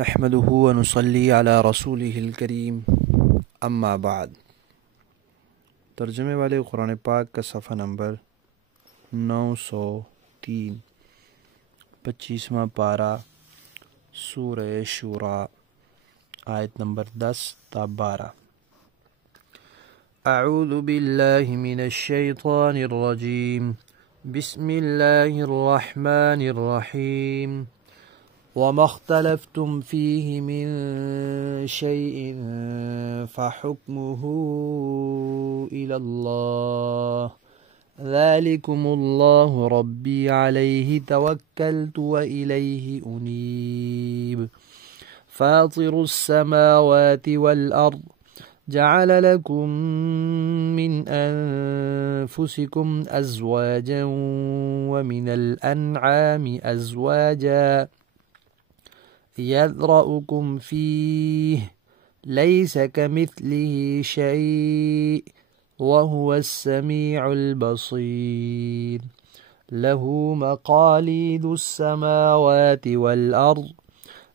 نحمده ونصلي على رسوله الکریم اما بعد۔ ترجمے والے قرآن پاک کا صفحہ نمبر 903، 25واں پارہ، سورہ شورى، آیت نمبر 10 تا 12۔ اعوذ باللہ من الشیطان الرجیم، بسم اللہ الرحمن الرحیم۔ وما اختلفتم فيه من شيء فحكمه إلى الله ذلكم الله ربي عليه توكلت وإليه أنيب فاطر السماوات والأرض جعل لكم من أنفسكم أزواجا ومن الأنعام أزواجا يذرأكم فيه ليس كمثله شيء وهو السميع البصير له مقاليد السماوات والأرض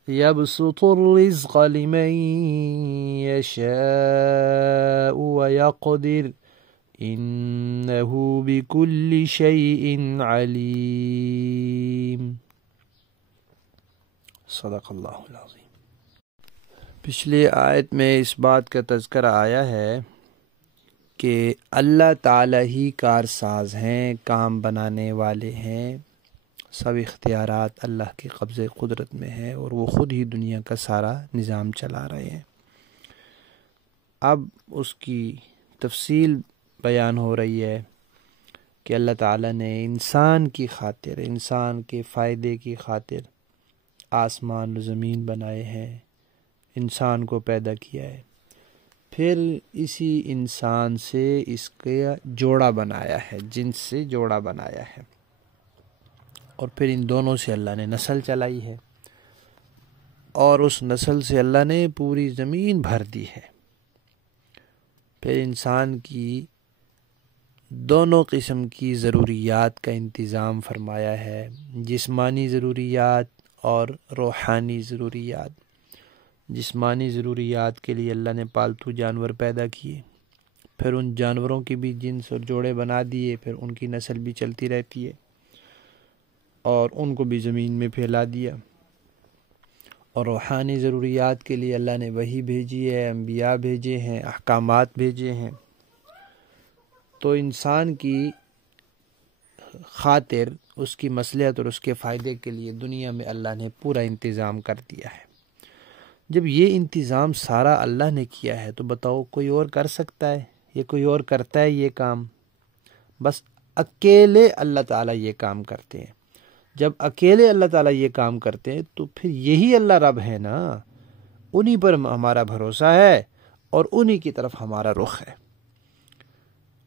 يبسط الرزق لمن يشاء ويقدر إنه بكل شيء عليم۔ صدق اللہ العظیم۔ پچھلی آیت میں اس بات کا تذکرہ آیا ہے کہ اللہ تعالیٰ ہی کارساز ہیں، کام بنانے والے ہیں، سب اختیارات اللہ کے قبضے قدرت میں ہیں اور وہ خود ہی دنیا کا سارا نظام چلا رہے ہیں۔ اب اس کی تفصیل بیان ہو رہی ہے کہ اللہ تعالیٰ نے انسان کی خاطر، انسان کے فائدے کی خاطر آسمان و زمین بنائے ہیں، انسان کو پیدا کیا ہے، پھر اسی انسان سے اس کا جوڑا بنایا ہے، جنس سے جوڑا بنایا ہے، اور پھر ان دونوں سے اللہ نے نسل چلائی ہے، اور اس نسل سے اللہ نے پوری زمین بھر دی ہے۔ پھر انسان کی دونوں قسم کی ضروریات کا انتظام فرمایا ہے، جسمانی ضروریات اور روحانی ضروریات۔ جسمانی ضروریات کے لیے اللہ نے پالتو جانور پیدا کیے، پھر ان جانوروں کے بھی جنس اور جوڑے بنا دیے، پھر ان کی نسل بھی چلتی رہتی ہے اور ان کو بھی زمین میں پھیلا دیا۔ اور روحانی ضروریات کے لیے اللہ نے وحی بھیجی ہے، انبیاء بھیجے ہیں، احکامات بھیجے ہیں۔ تو انسان کی خاطر، اس کی مصلحت اور اس کے فائدے کے لیے دنیا میں اللہ نے پورا انتظام کر دیا ہے۔ جب یہ انتظام سارا اللہ نے کیا ہے تو بتاؤ کوئی اور کر سکتا ہے؟ یہ کوئی اور کرتا ہے یہ کام؟ بس اکیلے اللہ تعالیٰ یہ کام کرتے ہیں۔ جب اکیلے اللہ تعالیٰ یہ کام کرتے ہیں تو پھر یہی اللہ رب ہے نا، انہی پر ہمارا بھروسہ ہے اور انہی کی طرف ہمارا رخ ہے۔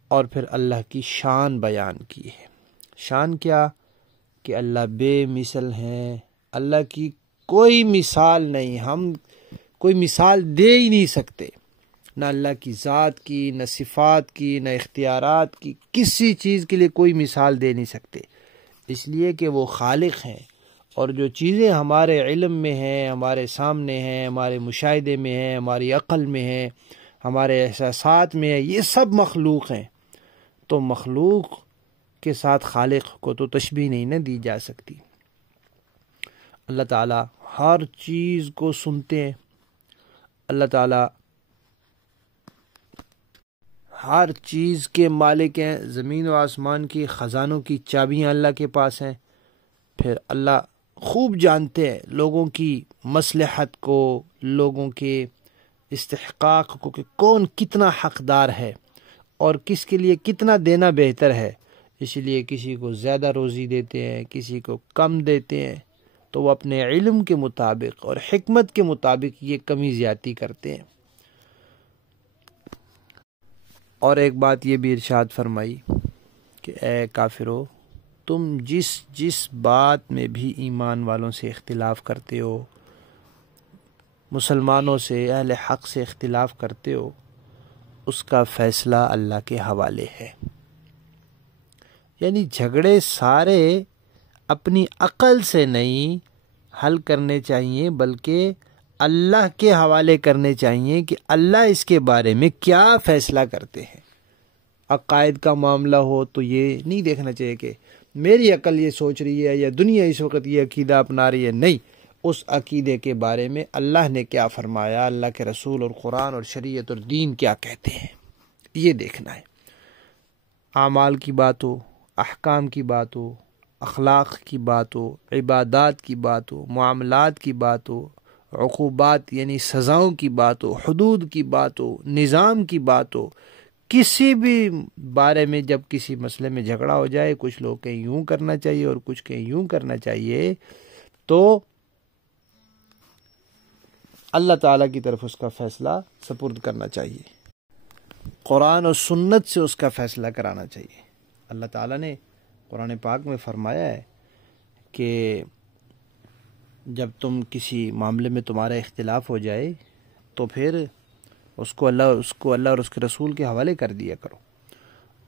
اور پھر اللہ کی شان بیان کی ہے۔ شان کیا؟ کہ اللہ بے مثل ہیں، اللہ کی کوئی مثال نہیں، ہم کوئی مثال دے ہی نہیں سکتے، نہ اللہ کی ذات کی، نہ صفات کی، نہ اختیارات کی، کسی چیز کے لیے کوئی مثال دے نہیں سکتے، اس لیے کہ وہ خالق ہیں۔ اور جو چیزیں ہمارے علم میں ہیں، ہمارے سامنے ہیں، ہمارے مشاہدے میں ہیں، ہماری عقل میں ہیں، ہمارے احساسات میں ہیں، یہ سب مخلوق ہیں۔ تو مخلوق کے ساتھ خالق کو تو تشبیہ نہیں نہ دی جا سکتی۔ اللہ تعالیٰ ہر چیز کو سنتے ہیں، اللہ تعالیٰ ہر چیز کے مالک ہیں، زمین و آسمان کی خزانوں کی چابیاں اللہ کے پاس ہیں۔ پھر اللہ خوب جانتے ہیں لوگوں کی مصلحت کو، لوگوں کے استحقاق کو، کہ کون کتنا حقدار ہے اور کس کے لیے کتنا دینا بہتر ہے۔ اس لیے کسی کو زیادہ روزی دیتے ہیں، کسی کو کم دیتے ہیں، تو وہ اپنے علم کے مطابق اور حکمت کے مطابق یہ کمی زیادتی کرتے ہیں۔ اور ایک بات یہ بھی ارشاد فرمائی کہ اے کافرو، تم جس بات میں بھی ایمان والوں سے اختلاف کرتے ہو، مسلمانوں سے، اہل حق سے اختلاف کرتے ہو، اس کا فیصلہ اللہ کے حوالے ہے۔ یعنی جھگڑے سارے اپنی عقل سے نہیں حل کرنے چاہیے، بلکہ اللہ کے حوالے کرنے چاہیے کہ اللہ اس کے بارے میں کیا فیصلہ کرتے ہیں۔ عقائد کا معاملہ ہو تو یہ نہیں دیکھنا چاہیے کہ میری عقل یہ سوچ رہی ہے یا دنیا اس وقت یہ عقیدہ اپنا رہی ہے، نہیں، اس عقیدے کے بارے میں اللہ نے کیا فرمایا، اللہ کے رسول اور قرآن اور شریعت اور دین کیا کہتے ہیں، یہ دیکھنا ہے۔ اعمال کی بات ہو، احکام کی بات ہو، اخلاق کی بات ہو، عبادات کی بات ہو، معاملات کی بات ہو، عقوبات یعنی سزاؤں کی بات ہو، حدود کی بات ہو، نظام کی بات ہو، کسی بھی بارے میں جب کسی مسئلے میں جھگڑا ہو جائے، کچھ لوگ کہیں یوں کرنا چاہیے اور کچھ کہیں یوں کرنا چاہیے، تو اللہ تعالیٰ کی طرف اس کا فیصلہ سپرد کرنا چاہیے، قرآن اور سنت سے اس کا فیصلہ کرانا چاہیے۔ اللہ تعالیٰ نے قرآن پاک میں فرمایا ہے کہ جب تم کسی معاملے میں تمہارا اختلاف ہو جائے تو پھر اس کو اللہ اور اس کے رسول کے حوالے کر دیا کرو،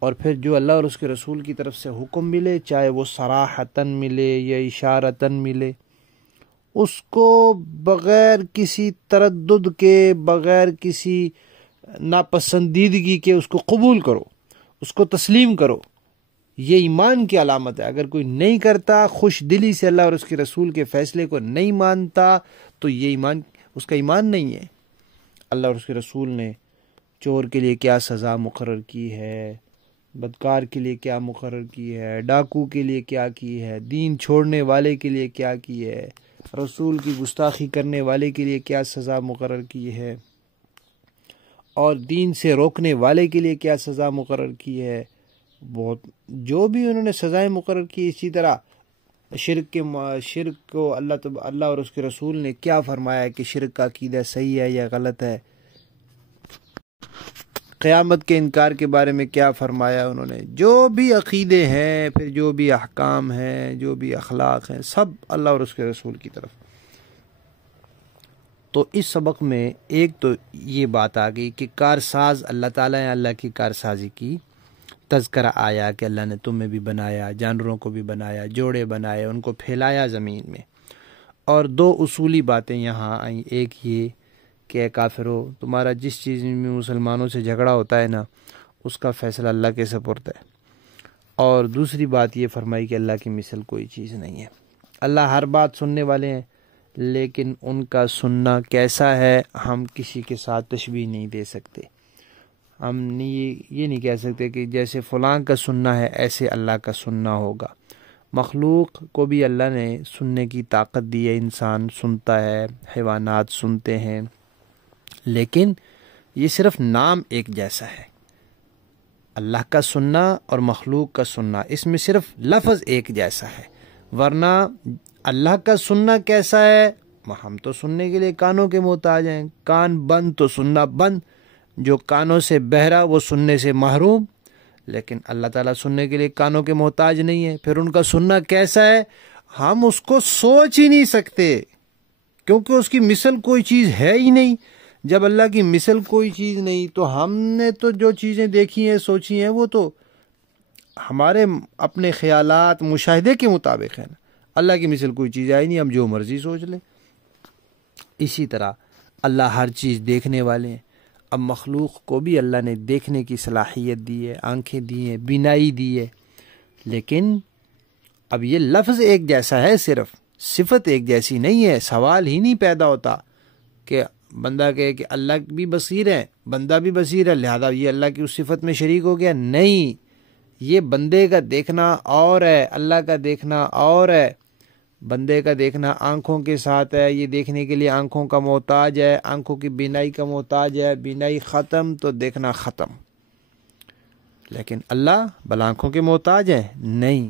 اور پھر جو اللہ اور اس کے رسول کی طرف سے حکم ملے، چاہے وہ صراحتاً ملے یا اشارتاً ملے، اس کو بغیر کسی تردد کے، بغیر کسی ناپسندیدگی کے اس کو قبول کرو، اس کو تسلیم کرو۔ یہ ایمان کی علامت ہے۔ اگر کوئی نہیں کرتا، خوش دلی سے اللہ اور اس کے رسول کے فیصلے کو نہیں مانتا، تو یہ ایمان، اس کا ایمان نہیں ہے۔ اللہ اور اس کے رسول نے چور کے لیے کیا سزا مقرر کی ہے، بدکار کے لیے کیا مقرر کی ہے، ڈاکو کے لیے کیا کی ہے، دین چھوڑنے والے کے لیے کیا کی ہے، رسول کی گستاخی کرنے والے کے لیے کیا سزا مقرر کی ہے، اور دین سے روکنے والے کے لیے کیا سزا مقرر کی ہے۔ بہت جو بھی انہوں نے سزائیں مقرر کی، اسی طرح شرک کو اللہ اور اس کے رسول نے کیا فرمایا کہ شرک کا عقیدہ صحیح ہے یا غلط ہے، قیامت کے انکار کے بارے میں کیا فرمایا انہوں نے، جو بھی عقیدے ہیں، پھر جو بھی احکام ہیں، جو بھی اخلاق ہیں، سب اللہ اور اس کے رسول کی طرف۔ تو اس سبق میں ایک تو یہ بات آ گئی کہ کارساز اللہ تعالیٰ نے، اللہ کی کارسازی کی تذکرہ آیا کہ اللہ نے تمہیں بھی بنایا، جانوروں کو بھی بنایا، جوڑے بنائے، ان کو پھیلایا زمین میں۔ اور دو اصولی باتیں یہاں آئیں، ایک یہ کہ اے کافرو، تمہارا جس چیز میں مسلمانوں سے جھگڑا ہوتا ہے نا، اس کا فیصلہ اللہ کے سپرد ہے۔ اور دوسری بات یہ فرمائی کہ اللہ کی مثل کوئی چیز نہیں ہے۔ اللہ ہر بات سننے والے ہیں، لیکن ان کا سننا کیسا ہے ہم کسی کے ساتھ تشبیہ نہیں دے سکتے۔ ہم یہ نہیں کہہ سکتے کہ جیسے فلاں کا سننا ہے ایسے اللہ کا سننا ہوگا۔ مخلوق کو بھی اللہ نے سننے کی طاقت دی ہے، انسان سنتا ہے، حیوانات سنتے ہیں، لیکن یہ صرف نام ایک جیسا ہے۔ اللہ کا سننا اور مخلوق کا سننا، اس میں صرف لفظ ایک جیسا ہے، ورنہ اللہ کا سننا کیسا ہے؟ ہم تو سننے کے لیے کانوں کے محتاج ہیں، کان بند تو سننا بند، جو کانوں سے بہرا وہ سننے سے محروم، لیکن اللہ تعالیٰ سننے کے لیے کانوں کے محتاج نہیں ہے۔ پھر ان کا سننا کیسا ہے؟ ہم اس کو سوچ ہی نہیں سکتے، کیونکہ اس کی مثل کوئی چیز ہے ہی نہیں۔ جب اللہ کی مثل کوئی چیز نہیں تو ہم نے تو جو چیزیں دیکھی ہیں، سوچی ہیں، وہ تو ہمارے اپنے خیالات، مشاہدے کے مطابق ہے نا۔ اللہ کی مثل کوئی چیز آئی نہیں، ہم جو مرضی سوچ لیں۔ اسی طرح اللہ ہر چیز دیکھنے والے ہیں۔ اب مخلوق کو بھی اللہ نے دیکھنے کی صلاحیت دی ہے، آنکھیں دی ہیں، بینائی دی ہے، لیکن اب یہ لفظ ایک جیسا ہے، صرف صفت ایک جیسی نہیں ہے۔ سوال ہی نہیں پیدا ہوتا کہ بندہ کہے کہ اللہ بھی بصیر ہے، بندہ بھی بصیر ہے، لہذا یہ اللہ کی اس صفت میں شریک ہو گیا۔ نہیں، یہ بندے کا دیکھنا اور ہے، اللہ کا دیکھنا اور ہے۔ بندے کا دیکھنا آنکھوں کے ساتھ ہے، یہ دیکھنے کے لیے آنکھوں کا محتاج ہے، آنکھوں کی بینائی کا محتاج ہے، بینائی ختم تو دیکھنا ختم۔ لیکن اللہ بل آنکھوں کے محتاج ہے؟ نہیں۔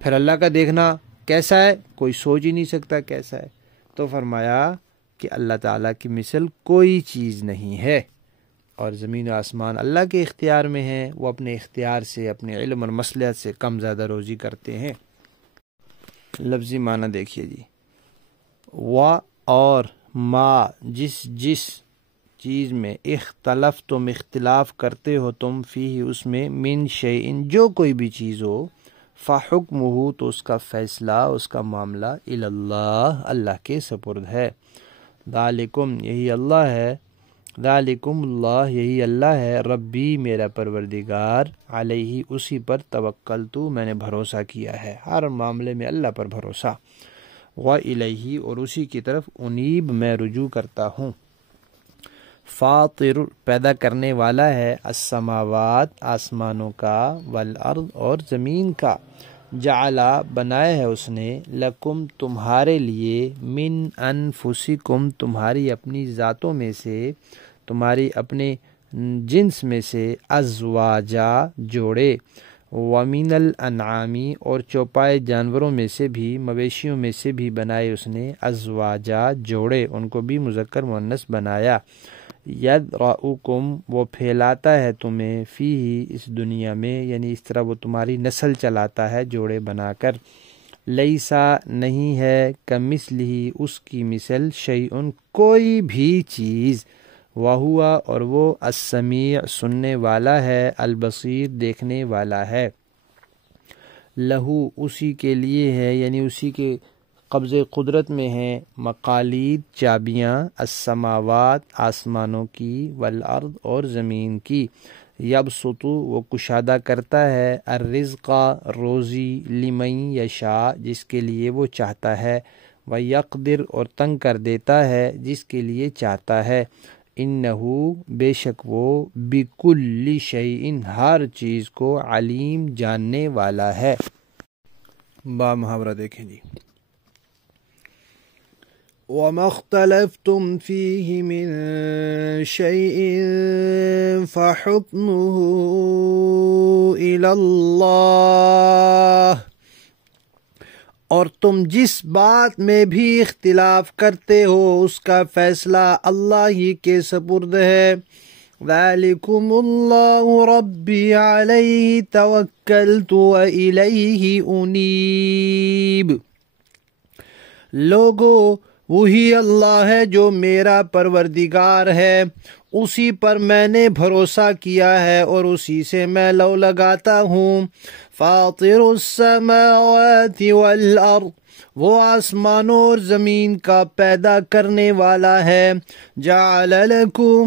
پھر اللہ کا دیکھنا کیسا ہے؟ کوئی سوچ ہی نہیں سکتا کیسا ہے۔ تو فرمایا کہ اللہ تعالیٰ کی مثل کوئی چیز نہیں ہے، اور زمین و آسمان اللہ کے اختیار میں ہیں، وہ اپنے اختیار سے، اپنے علم اور مصلحت سے کم زیادہ روزی کرتے ہیں۔ لفظی معنی دیکھیے جی، و اور ما، جس چیز میں اختلفتم اختلاف کرتے ہو تم، فیہ اس میں، من شیئن جو کوئی بھی چیز ہو، فحکمہ تو اس کا فیصلہ، اس کا معاملہ، الی اللہ اللہ کے سپرد ہے۔ ذالکم یہی اللہ ہے، ذالکم اللہ یہی اللہ ہے، ربی میرا پروردگار، علیہ اسی پر توکلتُ میں نے بھروسہ کیا ہے، ہر معاملے میں اللہ پر بھروسہ، وَإِلَيْهِ اور اسی کی طرف انیب میں رجوع کرتا ہوں۔ فاطر پیدا کرنے والا ہے، السماوات آسمانوں کا، والارض اور زمین کا، جعلا بنایا ہے اس نے، لکم تمہارے لیے، من انفسکم تمہاری اپنی ذاتوں میں سے، تمہاری اپنے جنس میں سے، ازواجا جوڑے، ومن الانعامی اور چوپائے جانوروں میں سے بھی، مویشیوں میں سے بھی بنائے اس نے، ازواجا جوڑے، ان کو بھی مذکر مؤنث بنایا، یذرؤکم وہ پھیلاتا ہے تمہیں، فیہ اس دنیا میں، یعنی اس طرح وہ تمہاری نسل چلاتا ہے جوڑے بنا کر، لیسا نہیں ہے، کمثلہ اس کی مثل، شیئن کوئی بھی چیز، وہو اور وہ، السمیع سننے والا ہے، البصیر دیکھنے والا ہے، لہو اسی کے لیے ہے، یعنی اسی کے قبض قدرت میں ہیں، مقالید چابیاں، السماوات آسمانوں کی، والارض اور زمین کی، یبسط وہ کشادہ کرتا ہے، الرزق روزی، لمن یشاء جس کے لیے وہ چاہتا ہے، ویقدر اور تنگ کر دیتا ہے جس کے لیے چاہتا ہے، انہو بے شک وہ، بکل شیء ہر چیز کو، علیم جاننے والا ہے۔ با محاورہ دیکھیں جی، وَمَا اخْتَلَفْتُمْ فِيهِ مِنْ شَيْءٍ فَحُكْمُهُ إِلَى اللَّهِ اور تم جس بات میں بھی اختلاف کرتے ہو اس کا فیصلہ اللہ ہی کے سپرد ہے، ذَلِكُمُ اللَّهُ رَبِّي عَلَيْهِ تَوَكَّلْتُ وَإِلَيْهِ أُنِيبُ لوگو وہی اللہ ہے جو میرا پروردگار ہے، اسی پر میں نے بھروسہ کیا ہے اور اسی سے میں لو لگاتا ہوں، فاطر السماوات والارض وہ آسمانوں اور زمین کا پیدا کرنے والا ہے، جعل لکم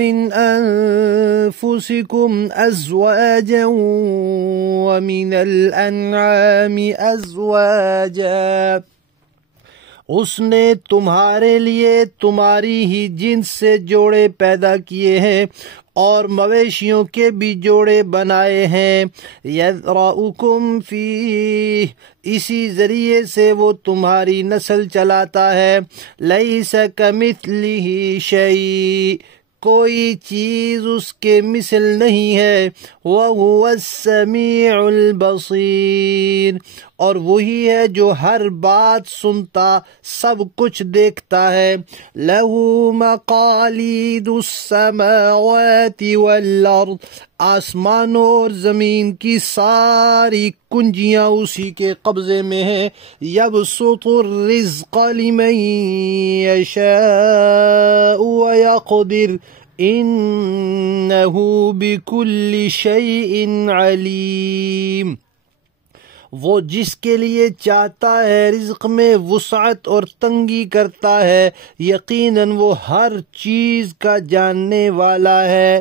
من انفسکم ازواجا ومن الانعام ازواجا اس نے تمہارے لیے تمہاری ہی جنس سے جوڑے پیدا کیے ہیں اور مویشیوں کے بھی جوڑے بنائے ہیں، یذرؤکم فیہ اسی ذریعے سے وہ تمہاری نسل چلاتا ہے، لیس کمثلہ شیء کوئی چیز اس کے مثل نہیں ہے، وَهُوَ السَّمِيعُ الْبَصِيرُ اور وہی ہے جو ہر بات سنتا، سب کچھ دیکھتا ہے، لَهُ مَقَالِيدُ السَّمَاوَاتِ وَالْأَرْضِ آسمانوں اور زمین کی ساری کنجیاں اسی کے قبضے میں ہیں، یبسط الرزق لمن یشاء ویقدر انہ بکل شیء علیم وہ جس کے لیے چاہتا ہے رزق میں وسعت اور تنگی کرتا ہے، یقیناً وہ ہر چیز کا جاننے والا ہے۔